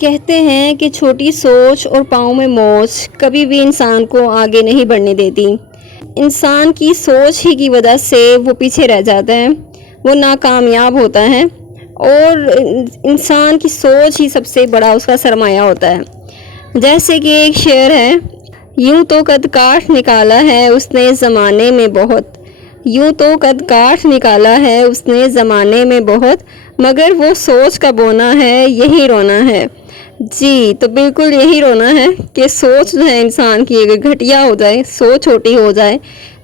کہتے ہیں کہ چھوٹی سوچ اور پاؤں میں موچ کبھی بھی انسان کو آگے نہیں بڑھنے دیتی۔ انسان کی سوچ ہی کی وجہ سے وہ پیچھے رہ جاتا ہے، وہ ناکامیاب ہوتا ہے، اور انسان کی سوچ ہی سب سے بڑا اس کا سرمایہ ہوتا ہے۔ جیسے کہ ایک شعر ہے، یوں تو قد کاٹ نکالا ہے اس نے زمانے میں بہت، یوں تو قد کاٹ نکالا ہے اس نے زمانے میں بہت، مگر وہ سوچ کا بونا ہے یہی رونا ہے۔ جی تو بالکل یہی رونا ہے کہ سوچ جو ہے انسان کی اگر گھٹیا ہو جائے، سوچ چھوٹی ہو جائے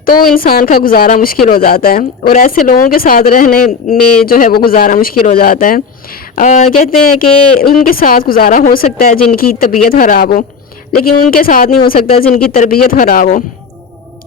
تو انسان کا گزارا مشکل ہو جاتا ہے، اور ایسے لوگوں کے ساتھ رہنے میں جو ہے وہ گزارا مشکل ہو جاتا ہے۔ کہتے ہیں کہ ان کے ساتھ گزارا ہو سکتا ہے جن کی طبیعت خراب ہو، لیکن ان کے ساتھ نہیں ہو سکتا جن کی تربیت خراب ہو۔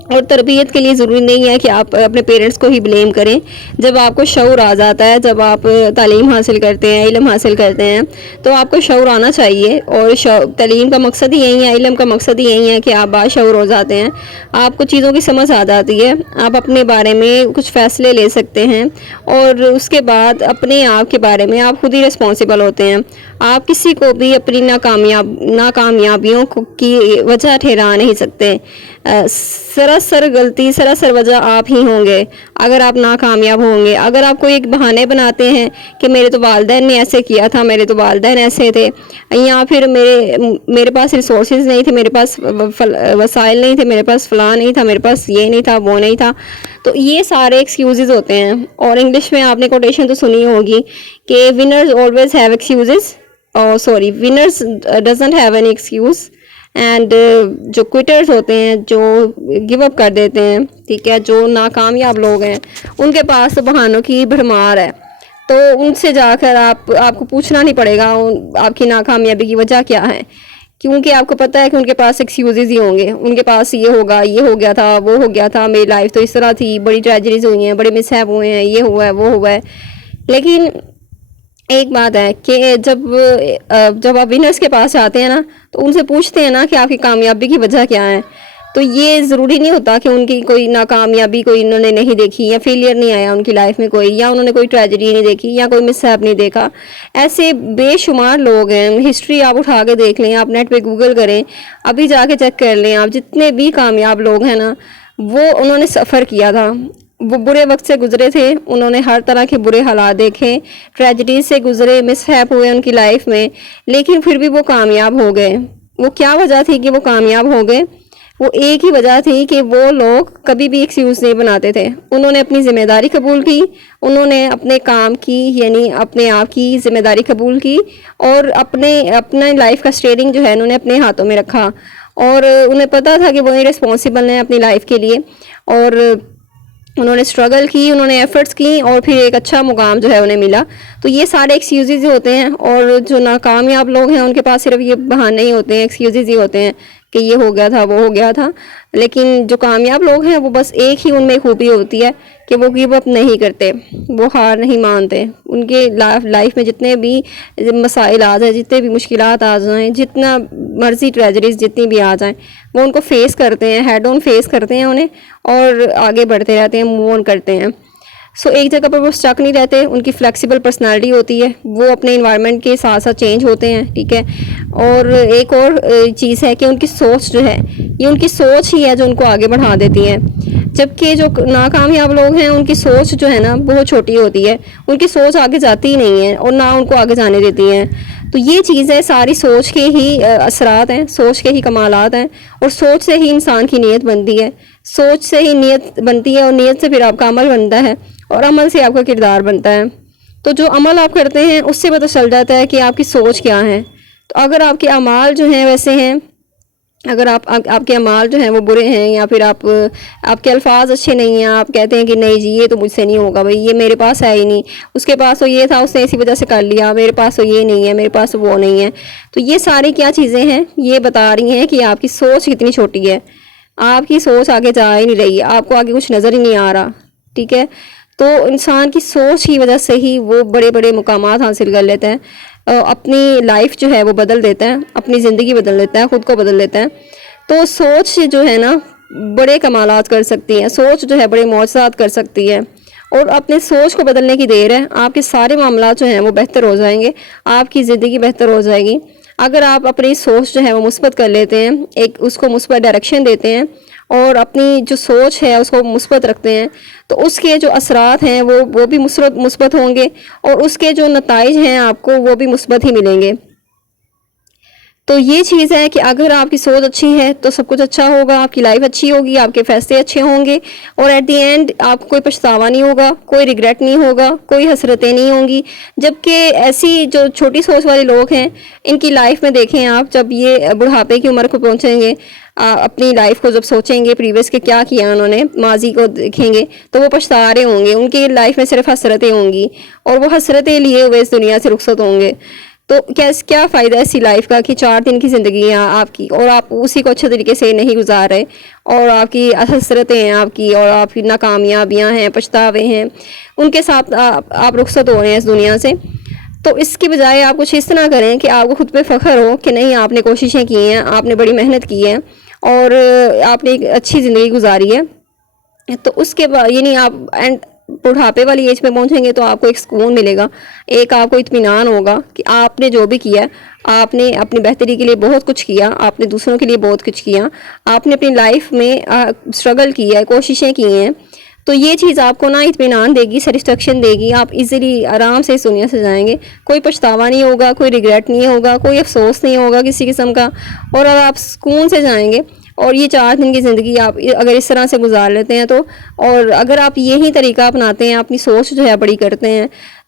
اور تربیت کے لیے ضروری نہیں ہے کہ آپ اپنے پیرنٹس کو ہی بلیم کریں۔ جب آپ کو شعور آ جاتا ہے، جب آپ تعلیم حاصل کرتے ہیں، علم حاصل کرتے ہیں، تو آپ کو شعور آنا چاہیے، اور تعلیم کا مقصد ہی یہی ہے، علم کا مقصد ہی یہی ہے کہ آپ باشعور ہو جاتے ہیں، آپ کو چیزوں کی سمجھ آ جاتی ہے، آپ اپنے بارے میں کچھ فیصلے لے سکتے ہیں، اور اس کے بعد اپنے آپ کے بارے میں آپ خود ہی رسپانسیبل ہوتے ہیں۔ آپ کسی کو بھی اپنی ناکامیابیوں کی وجہ ٹھہرا نہیں سکتے۔ سراسر غلطی، سراسر وجہ آپ ہی ہوں گے اگر آپ ناکامیاب ہوں گے۔ اگر آپ کوئی ایک بہانے بناتے ہیں کہ میرے تو والدین نے ایسے کیا تھا، میرے تو والدین ایسے تھے، یا پھر میرے پاس ریسورسز نہیں تھے، میرے پاس وسائل نہیں تھے، میرے پاس فلاں نہیں تھا، میرے پاس یہ نہیں تھا، وہ نہیں تھا، تو یہ سارے ایکسکیوزز ہوتے ہیں۔ اور انگلش میں آپ نے کوٹیشن تو سنی ہوگی کہ winners always have excuses, sorry winners doesn't have any excuse, and جو کوئٹرز ہوتے ہیں، جو گیو اپ کر دیتے ہیں، ٹھیک ہے، جو ناکامیاب لوگ ہیں، ان کے پاس بہانوں کی بھرمار ہے۔ تو ان سے جا کر آپ کو پوچھنا نہیں پڑے گا آپ کی ناکامیابی کی وجہ کیا ہے، کیونکہ آپ کو پتہ ہے کہ ان کے پاس ایکسکیوزز ہی ہوں گے۔ ان کے پاس یہ ہوگا، یہ ہو گیا تھا، وہ ہو گیا تھا، میری لائف تو اس طرح تھی، بڑی ٹریجڈیز ہوئی ہیں، بڑے مس ہیپ ہوئے ہیں، یہ ہوا ہے، وہ ہوا ہے۔ لیکن ایک بات ہے کہ جب آپ ونرز کے پاس جاتے ہیں نا، تو ان سے پوچھتے ہیں نا کہ آپ کی کامیابی کی وجہ کیا ہے، تو یہ ضروری نہیں ہوتا کہ ان کی کوئی ناکامیابی کوئی انہوں نے نہیں دیکھی، یا فیلئر نہیں آیا ان کی لائف میں کوئی، یا انہوں نے کوئی ٹریجڈی نہیں دیکھی، یا کوئی مس ہیپ نہیں دیکھا۔ ایسے بے شمار لوگ ہیں، ہسٹری آپ اٹھا کے دیکھ لیں، آپ نیٹ پہ گوگل کریں، ابھی جا کے چیک کر لیں، آپ جتنے بھی کامیاب لوگ ہیں نا، وہ انہوں نے سفر کیا تھا، وہ برے وقت سے گزرے تھے، انہوں نے ہر طرح کے برے حالات دیکھے، ٹریجڈی سے گزرے، مس ہیپ ہوئے ان کی لائف میں، لیکن پھر بھی وہ کامیاب ہو گئے۔ وہ کیا وجہ تھی کہ وہ کامیاب ہو گئے؟ وہ ایک ہی وجہ تھی کہ وہ لوگ کبھی بھی ایکسکیوز نہیں بناتے تھے، انہوں نے اپنی ذمہ داری قبول کی، انہوں نے اپنے کام کی، یعنی اپنے آپ کی ذمہ داری قبول کی، اور اپنے لائف کا سٹیئرنگ جو ہے انہوں نے اپنے ہاتھوں میں رکھا، اور انہیں پتہ تھا کہ وہ ریسپانسیبل ہیں اپنی لائف کے لیے، اور انہوں نے اسٹرگل کی، انہوں نے ایفرٹس کی، اور پھر ایک اچھا مقام جو ہے انہیں ملا۔ تو یہ سارے ایکسکیوزز ہی ہوتے ہیں، اور جو ناکامیاب لوگ ہیں ان کے پاس صرف یہ بہانے ہی ہوتے ہیں، ایکسکیوزز ہی ہوتے ہیں کہ یہ ہو گیا تھا، وہ ہو گیا تھا۔ لیکن جو کامیاب لوگ ہیں وہ بس ایک ہی ان میں خوبی ہوتی ہے کہ وہ گیو اپ نہیں کرتے، وہ ہار نہیں مانتے۔ ان کے لائف میں جتنے بھی مسائل آ جائیں، جتنے بھی مشکلات آ جائیں، جتنا مرضی ٹریجڈیز جتنی بھی آ جائیں، وہ ان کو فیس کرتے ہیں، ہیڈ آن فیس کرتے ہیں انہیں، اور آگے بڑھتے رہتے ہیں، موو آن کرتے ہیں۔ ایک جگہ پر وہ اسٹک نہیں رہتے، ان کی فلیکسیبل پرسنالٹی ہوتی ہے، وہ اپنے انوائرمنٹ کے ساتھ ساتھ چینج ہوتے ہیں، ٹھیک ہے۔ اور ایک اور چیز ہے کہ ان کی سوچ جو ہے، یہ ان کی سوچ ہی ہے جو ان کو آگے بڑھا دیتی ہے، جبکہ جو ناکامیاب لوگ ہیں ان کی سوچ جو ہے نا بہت چھوٹی ہوتی ہے، ان کی سوچ آگے جاتی ہی نہیں ہے، اور نہ ان کو آگے جانے دیتی ہیں۔ تو یہ چیزیں ساری سوچ کے ہی اثرات ہیں، سوچ کے ہی کمالات ہیں، اور سوچ سے ہی انسان کی نیت بنتی ہے، سوچ سے ہی نیت بنتی ہے، اور نیت سے پھر آپ کا عمل بنتا ہے، اور عمل سے آپ کا کردار بنتا ہے۔ تو جو عمل آپ کرتے ہیں اس سے پتہ چل جاتا ہے کہ آپ کی سوچ کیا ہے۔ تو اگر آپ کے اعمال جو ہیں ویسے ہیں، اگر آپ کے اعمال جو ہیں وہ برے ہیں، یا پھر آپ کے الفاظ اچھے نہیں ہیں، آپ کہتے ہیں کہ نہیں جی یہ تو مجھ سے نہیں ہوگا، بھائی یہ میرے پاس ہے ہی نہیں، اس کے پاس تو یہ تھا اس نے اسی وجہ سے کر لیا، میرے پاس تو یہ نہیں ہے، میرے پاس تو وہ نہیں ہے، تو یہ ساری کیا چیزیں ہیں؟ یہ بتا رہی ہیں کہ آپ کی سوچ کتنی چھوٹی ہے، آپ کی سوچ آگے جا ہی نہیں رہی، آپ کو آگے کچھ نظر ہی نہیں آ رہا، ٹھیک ہے۔ تو انسان کی سوچ کی وجہ سے ہی وہ بڑے بڑے مقامات حاصل کر لیتا ہے، اپنی لائف جو ہے وہ بدل دیتا ہے، اپنی زندگی بدل دیتا ہے، خود کو بدل دیتا ہے۔ تو سوچ جو ہے نا بڑے کمالات کر سکتی ہے، سوچ جو ہے بڑے معجزات کر سکتی ہے، اور اپنے سوچ کو بدلنے کی دیر ہے، آپ کے سارے معاملات جو ہیں وہ بہتر ہو جائیں گے، آپ کی زندگی بہتر ہو جائے گی۔ اگر آپ اپنی سوچ جو ہے وہ مثبت کر لیتے ہیں، ایک اس کو مثبت ڈائریکشن دیتے ہیں اور اپنی جو سوچ ہے اس کو مثبت رکھتے ہیں، تو اس کے جو اثرات ہیں وہ بھی مثبت ہوں گے، اور اس کے جو نتائج ہیں آپ کو وہ بھی مثبت ہی ملیں گے۔ تو یہ چیز ہے کہ اگر آپ کی سوچ اچھی ہے تو سب کچھ اچھا ہوگا، آپ کی لائف اچھی ہوگی، آپ کے فیصلے اچھے ہوں گے، اور ایٹ دی اینڈ آپ کو کوئی پچھتاوا نہیں ہوگا، کوئی ریگریٹ نہیں ہوگا، کوئی حسرتیں نہیں ہوں گی۔ جبکہ ایسی جو چھوٹی سوچ والے لوگ ہیں، ان کی لائف میں دیکھیں آپ، جب یہ بڑھاپے کی عمر کو پہنچیں گے، اپنی لائف کو جب سوچیں گے پریویس کے کیا کیا انہوں نے، ماضی کو دیکھیں گے تو وہ پچھتا رہے ہوں گے، ان کی لائف میں صرف حسرتیں ہوں گی، اور وہ حسرتیں لیے ہوئے اس دنیا سے رخصت ہوں گے۔ تو کیا فائدہ ہے ایسی لائف کا کہ 4 دن کی زندگی ہے آپ کی، اور آپ اسی کو اچھے طریقے سے نہیں گزار رہے، اور آپ کی حسرتیں ہیں آپ کی، اور آپ کی ناکامیابیاں ہیں، پچھتاوے ہیں، ان کے ساتھ آپ رخصت ہو رہے ہیں اس دنیا سے۔ تو اس کی بجائے آپ کچھ اس طرح کریں کہ آپ کو خود پہ فخر ہو کہ نہیں، آپ نے کوششیں کی ہیں، آپ نے بڑی محنت کی ہے، اور آپ نے ایک اچھی زندگی گزاری ہے۔ تو اس کے بعد یعنی آپ بڑھاپے والی ایج پہ پہنچیں گے تو آپ کو ایک سکون ملے گا، ایک آپ کو اطمینان ہوگا کہ آپ نے جو بھی کیا، آپ نے اپنی بہتری کے لیے بہت کچھ کیا، آپ نے دوسروں کے لیے بہت کچھ کیا، آپ نے اپنی لائف میں اسٹرگل کیا ہے، کوششیں کی ہیں۔ تو یہ چیز آپ کو نا اطمینان دے گی، سیٹسفیکشن دے گی، آپ ایزیلی آرام سے اس دنیا سے جائیں گے، کوئی پچھتاوا نہیں ہوگا، کوئی ریگریٹ نہیں ہوگا، کوئی افسوس نہیں ہوگا کسی قسم کا، اور آپ سکون سے جائیں گے۔ اور یہ 4 دن کی زندگی آپ اگر اس طرح سے گزار لیتے ہیں تو، اور اگر آپ یہی طریقہ اپناتے ہیں، اپنی سوچ جو ہے بڑی کرتے ہیں،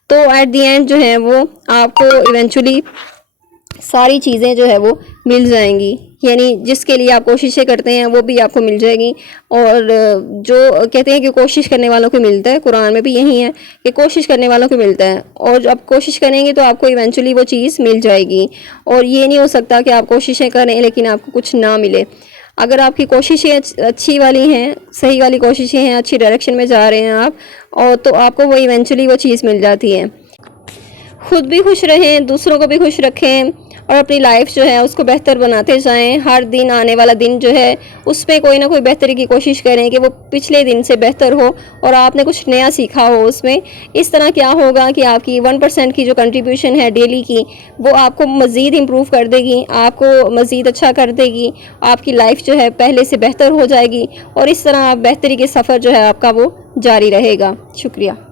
تو ایٹ دی اینڈ جو ہے وہ آپ کو ایونچولی ساری چیزیں جو ہے وہ مل جائیں گی، یعنی جس کے لیے آپ کوششیں کرتے ہیں وہ بھی آپ کو مل جائے گی۔ اور جو کہتے ہیں کہ کوشش کرنے والوں کو ملتا ہے، قرآن میں بھی یہی ہے کہ کوشش کرنے والوں کو ملتا ہے، اور جب آپ کوشش کریں گے تو آپ کو ایونچولی وہ چیز مل جائے گی۔ اور یہ نہیں ہو سکتا کہ آپ کوششیں کریں لیکن آپ کو کچھ نہ ملے۔ اگر آپ کی کوششیں اچھی والی ہیں، صحیح والی کوششیں ہیں، اچھی ڈائریکشن میں جا رہے ہیں آپ، اور تو آپ کو وہ ایونچولی وہ چیز مل جاتی ہے۔ خود بھی خوش رہیں، دوسروں کو بھی خوش رکھیں، اور اپنی لائف جو ہے اس کو بہتر بناتے جائیں۔ ہر دن آنے والا دن جو ہے اس پہ کوئی نہ کوئی بہتری کی کوشش کریں کہ وہ پچھلے دن سے بہتر ہو، اور آپ نے کچھ نیا سیکھا ہو اس میں۔ اس طرح کیا ہوگا کہ آپ کی 1% کی جو کنٹریبیوشن ہے ڈیلی کی، وہ آپ کو مزید امپروو کر دے گی، آپ کو مزید اچھا کر دے گی، آپ کی لائف جو ہے پہلے سے بہتر ہو جائے گی، اور اس طرح بہتری کے سفر جو ہے آپ کا وہ جاری رہے گا۔ شکریہ۔